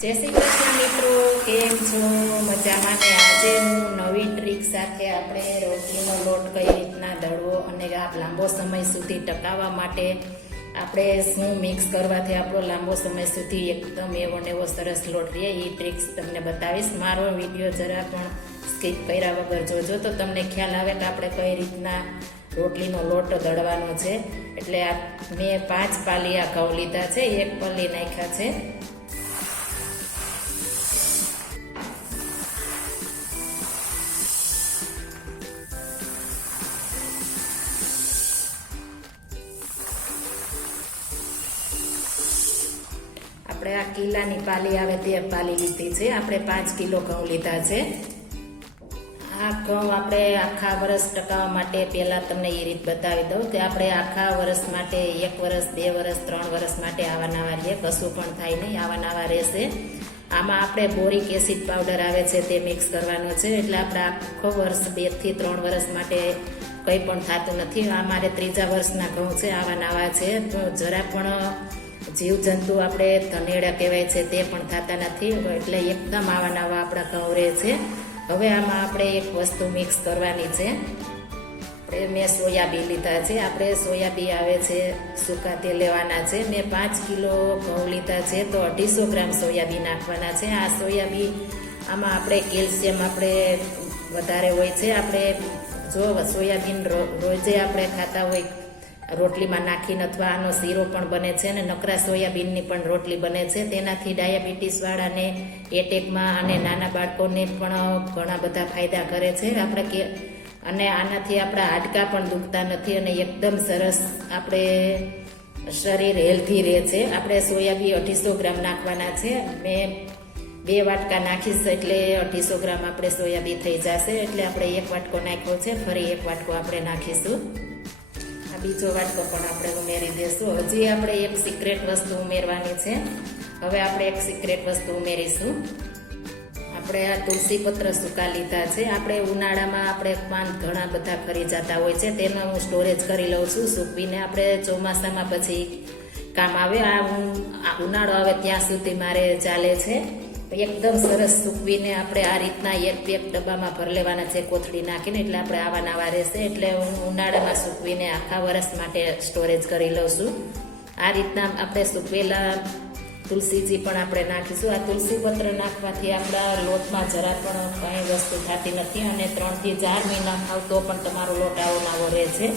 જય શ્રી કૃષ્ણ મિત્રો, કેમ છો? મજામાં ને આજે હું નવી ટ્રીક સાથે આપણે રોટલીનો લોટ કઈ રીતના દળવો અને આ લાંબો સમય સુધી ટકાવવા માટે આપણે શું મિક્સ કરવાથી આપણો લાંબો સમય સુધી એકદમ એવો ને એવો સરસ લોટ રહે એ ટ્રીક્સ તમને બતાવીશ. મારો વીડિયો જરા પણ સ્કીપ કર્યા વગર જોજો તો તમને ખ્યાલ આવે કે આપણે કઈ રીતના રોટલીનો લોટ દળવાનો છે. એટલે આ મેં પાંચ પાલી આ ઘઉં લીધા છે, એક પલ્લી નાખ્યા છે. આપણે આ કિલ્લાની પાલી આવે તે પાલી લીધી છે. આપણે પાંચ કિલો ઘઉં લીધા છે. આ ઘઉં આપણે આખા વરસ ટકાવવા માટે પહેલાં તમને એ રીત બતાવી દઉં કે આપણે આખા વર્ષ માટે એક વર્ષ બે વરસ, ત્રણ વરસ માટે આવા નવા રહીએ. કશું પણ થાય નહીં, આવા નવા રહેશે. આમાં આપણે બોરિક એસિડ પાવડર આવે છે તે મિક્સ કરવાનો છે. એટલે આપણે આખો વર્ષ બેથી ત્રણ વર્ષ માટે કંઈ પણ થતું નથી. આ મારે ત્રીજા વર્ષના ઘઉં છે, આવા નવા છે. તો જરા પણ જીવજંતુ આપણે ધનેડા કહેવાય છે, તે પણ થતા નથી. એટલે એકદમ આવા નવા આપણા ઘઉં રહે છે. હવે આમાં આપણે એક વસ્તુ મિક્સ કરવાની છે. આપણે મેં સોયાબીન લીધા છે. આપણે સોયાબીન આવે છે, સૂકા તે લેવાના છે. મેં પાંચ કિલો ઘઉં લીધા છે, તો અઢીસો ગ્રામ સોયાબીન નાખવાના છે. આ સોયાબીન આમાં આપણે કેલ્શિયમ આપણે વધારે હોય છે. આપણે જો સોયાબીન રોજે આપણે ખાતા હોય રોટલીમાં નાખીને અથવા આનો શીરો પણ બને છે અને નકરા સોયાબીનની પણ રોટલી બને છે. તેનાથી ડાયાબિટીસવાળાને એટેકમાં અને નાના બાળકોને પણ ઘણા બધા ફાયદા કરે છે. આપણે કે અને આનાથી આપણા હાડકાં પણ દુખતા નથી અને એકદમ સરસ આપણે શરીર હેલ્ધી રહે છે. આપણે સોયાબીન અઢીસો ગ્રામ નાખવાના છે. મેં બે વાટકા નાખીશ એટલે અઢીસો ગ્રામ આપણે સોયાબીન થઈ જશે. એટલે આપણે એક વાટકો નાખ્યો છે. ફરી એક વાટકો આપણે નાખીશું. બીજો વાટકો પણ આપણે ઉમેરી દઈશું હજી આપણે એક સિક્રેટ વસ્તુ ઉમેરવાની છે. હવે આપણે એક સિક્રેટ વસ્તુ ઉમેરીશું. આપણે આ તુલસી પત્ર સૂકા લીધા છે. આપણે ઉનાળામાં આપણે પાન ઘણા બધા ખરી જતા હોય છે. તેનો હું સ્ટોરેજ કરી લઉં છું. સૂકવીને આપણે ચોમાસામાં પછી કામ આવે. આ હું ઉનાળો આવે ત્યાં સુધી મારે ચાલે છે. એકદમ સરસ સૂકવીને આપણે આ રીતના એક એક ડબ્બામાં ભર લેવાના છે, કોથળી નાખીને, એટલે આપણે આવા નાવા રહેશે. એટલે હું ઉનાળામાં સૂકવીને આખા વર્ષ માટે સ્ટોરેજ કરી લઉં છું. આ રીતના આપણે સૂકવેલા તુલસીજી પણ આપણે નાખીશું. આ તુલસી પત્ર નાખવાથી આપણા લોટમાં જરા પણ કંઈ વસ્તુ થતી નથી અને ત્રણથી ચાર મહિના ખાવ તો પણ તમારો લોટ આવો નાવો રહે છે.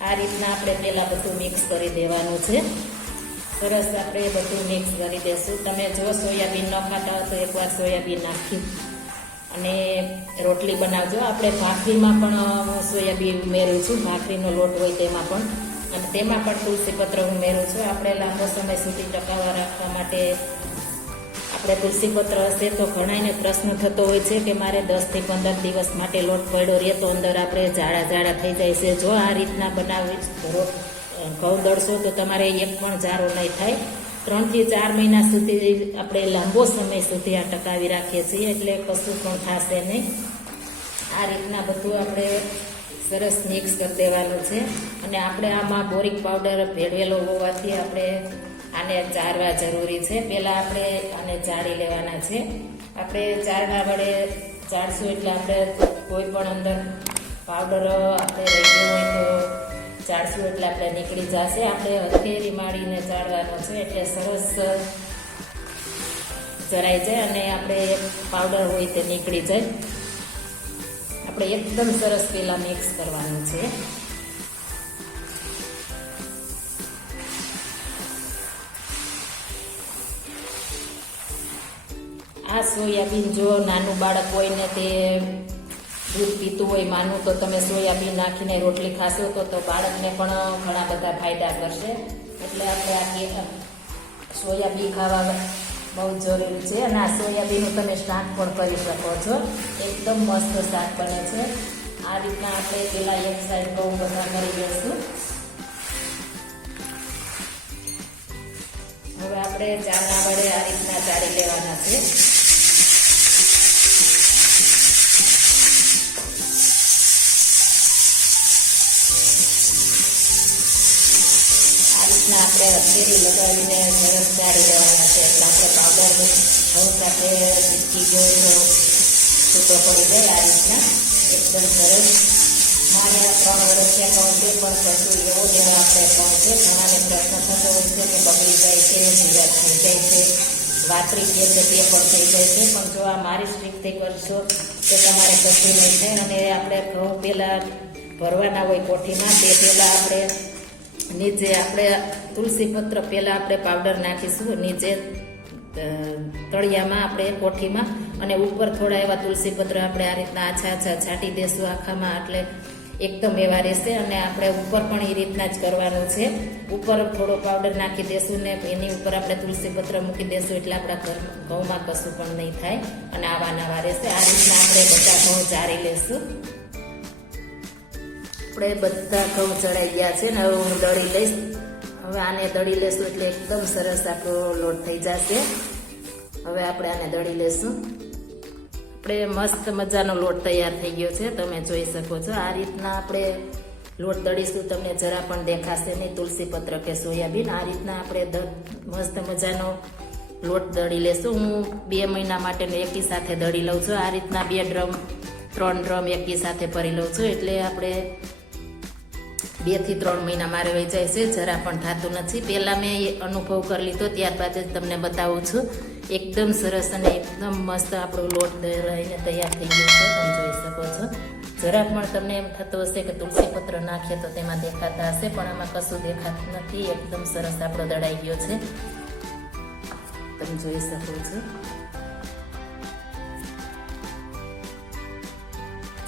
આ રીતના આપણે પહેલાં બધું મિક્સ કરી દેવાનું છે. સરસ આપણે બધું મિક્સ કરી દઈશું તમે જો સોયાબીન ન ખાતા હોય તો એકવાર સોયાબીન નાખી. અને રોટલી બનાવજો. આપણે ભાખરીમાં પણ હું સોયાબીન ઉમેરું છું. ભાખરીનો લોટ હોય તેમાં પણ. અને તેમાં પણ તુલસી પત્ર ઉમેરું છું. આપણે લાંબો સમય સુધી ટકાવવા રાખવા માટે આપણે તુલસી પત્ર હશે તો ઘણાને પ્રશ્ન થતો હોય છે કે મારે દસથી પંદર દિવસ માટે લોટ પડ્યો રહે તો અંદર આપણે જાડા જાડા થઈ જાય છે. જો આ રીતના બનાવી ઘઉં દળશો તો તમારે એક પણ જારો નહીં થાય. ત્રણથી ચાર મહિના સુધી આપણે લાંબો સમય સુધી આ ટકાવી રાખીએ છીએ એટલે કશું પણ થશે નહીં. આ રીતના બધું આપણે સરસ મિક્સ કરી દેવાનું છે. અને આપણે આમાં બોરિક પાવડર ભેળવેલો હોવાથી આપણે આને ચારવા જરૂરી છે. પહેલાં આપણે આને ચાળી લેવાના છે. આપણે ચારણા વડે ચારશું એટલે આપણે કોઈ પણ અંદર પાવડર આપણે રહી ગયો હોય તો ચાળશું એટલે આપણે નીકળી જશે. આપણે હથેરી માળીને ચાળવાનો છે એટલે સરસ ચરાઈ જાય અને આપણે પાવડર હોય તે નીકળી જાય. આપણે એકદમ સરસ પેલા મિક્સ કરવાનું છે. આ સોયાબીન જો નાનું બાળક હોય ને તે દૂધ પીતું હોય, માનું તો તમે સોયાબીન નાખીને રોટલી ખાશો તો તો બાળકને પણ ઘણા બધા ફાયદા કરશે. એટલે આપણે આ કે સોયાબીન ખાવા બહુ જરૂરી છે અને આ સોયાબીનનું તમે શાક પણ કરી શકો છો. એકદમ મસ્ત શાક બને છે. આ રીતના આપણે પેલા એક સાઈડ બહુ બધા કરી દઈશું હવે આપણે ચાના વડે આ રીતના ચાળી લેવાના છે. આપણે હથેળી લગાવીને સરસ ચાળી દેવાના છે. એટલે આપણે પાવડર ઘઉં છૂટો પડી જાય આ રીતના. એકદમ સરસ. મારે ત્રણ વર્ષ થયા ઘઉં પણ કશું એવો જ આપણે પહોંચે ઘણાને પ્રશ્ન થતો હોય છે કે બગડી જાય છે જીરા થઈ જાય છે. વાતરી જે છે તે પણ થઈ જાય છે. પણ જો આ મારી સ્ટ્રીકથી કરશો તો તમારે કશું નહીં. થાય અને આપણે ઘઉં પહેલાં ભરવાના હોય કોઠીમાં, તે પહેલાં આપણે નીચે આપણે તુલસી પત્ર પહેલાં આપણે પાવડર નાખીશું નીચે તળિયામાં આપણે કોઠીમાં અને ઉપર થોડા એવા તુલસી પત્ર આપણે આ રીતના આછા આછા છાંટી દેશું આખામાં એટલે એકદમ એવા રહેશે અને આપણે ઉપર પણ એ રીતના જ કરવાનું છે. ઉપર થોડો પાવડર નાખી દેશું ને એની ઉપર આપણે તુલસી પત્ર મૂકી દેશું એટલે આપણા ઘર, ઘઉંમાં કશું પણ નહીં થાય અને આવા નવા રહેશે. આ રીતના આપણે બધા ઘઉં ચારી લેશું. આપણે બધા ઘઉં ચડાઈ ગયા છે ને, હવે હું દળી લઈશ. હવે આને દળી લેશું એટલે એકદમ સરસ આપણો લોટ થઈ જશે. હવે આપણે આને દળી લેશું. આપણે મસ્ત મજાનો લોટ તૈયાર થઈ ગયો છે, તમે જોઈ શકો છો. આ રીતના આપણે લોટ દળીશું, તમને જરા પણ દેખાશે નહીં. તુલસી પત્ર કે સોયાબીન, આ રીતના આપણે મસ્ત મજાનો લોટ દળી લેશું. હું બે મહિના માટેનો એકી સાથે દળી લઉં છું. આ રીતના બે ડ્રમ, ત્રણ ડ્રમ એકી સાથે ભરી લઉં છું. એટલે આપણે બેથી ત્રણ મહિના મારે વહી જાય છે, જરા પણ થતું નથી. પહેલાં મેં એ અનુભવ કરી લીધો, ત્યારબાદ જ તમને બતાવું છું. એકદમ સરસ અને એકદમ મસ્ત આપણો લોટ દળાઈને તૈયાર થઈ ગયો છે, તમે જોઈ શકો છો. જરાક પણ તમને એમ થતું હશે કે તુલસી પત્ર નાખીએ તો તેમાં દેખાતા હશે, પણ આમાં કશું દેખાતું નથી. એકદમ સરસ આપણો દળાઈ ગયો છે. તમે જોઈ શકો છો.